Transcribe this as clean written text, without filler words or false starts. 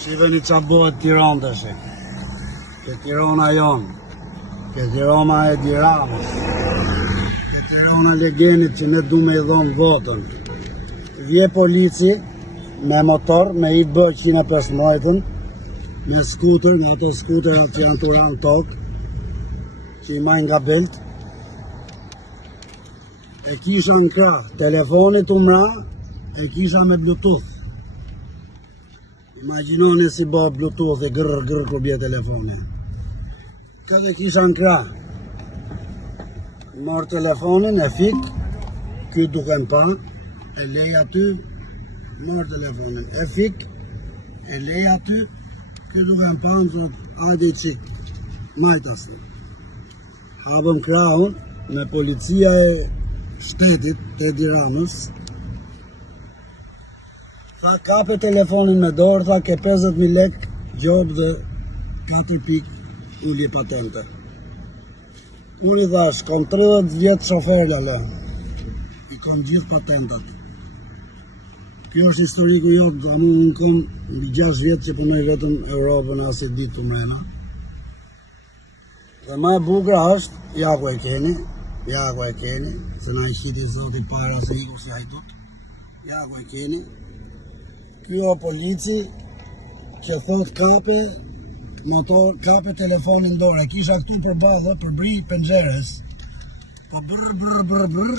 Shiveni qa bëhet Tiranë të shi. Ke Tirana jonë, ke Tirana e Diramës, ke Tirana Legenit që ne du me i dhonë votën. Vje polici me motor, me i bë 115, me skuter, nga ato skuterat që janë të ranë tokë, që i majnë nga belt. E kisha në krah, telefonit u mra, e kisha me Bluetooth. Imagjinoni si bëhet Bluetooth e gërr kur bje telefoni. Këtë e kisha në krah. Morë telefonin, e fik, ky duke më pa, e lej aty, morë telefonin, e fik, e lej aty, ky duke më pa, në thot, hajde i qik, majtasë. Hapëm krahun me policia e shtetit të Tiranës. Tha kape telefonin me dorë, tha ke 50.000 lek gjobë dhe 4 pik ullje patente. Unë i thash, kom 30 vjetë shofer lala, i kom gjithë patentat. Kjo është historiku jotë, dhe unë kom 6 vjetë që punoj vetëm Europën e asit ditë të mrena. Dhe ma e bugra është, ja ku e keni, se na i qiti zoti para se iku si hajtut. Ja ku e keni. Kjo polici që thot kape motor, kape telefonin dorë. Kisha këtu përballë, përbri penxeres. Po brr,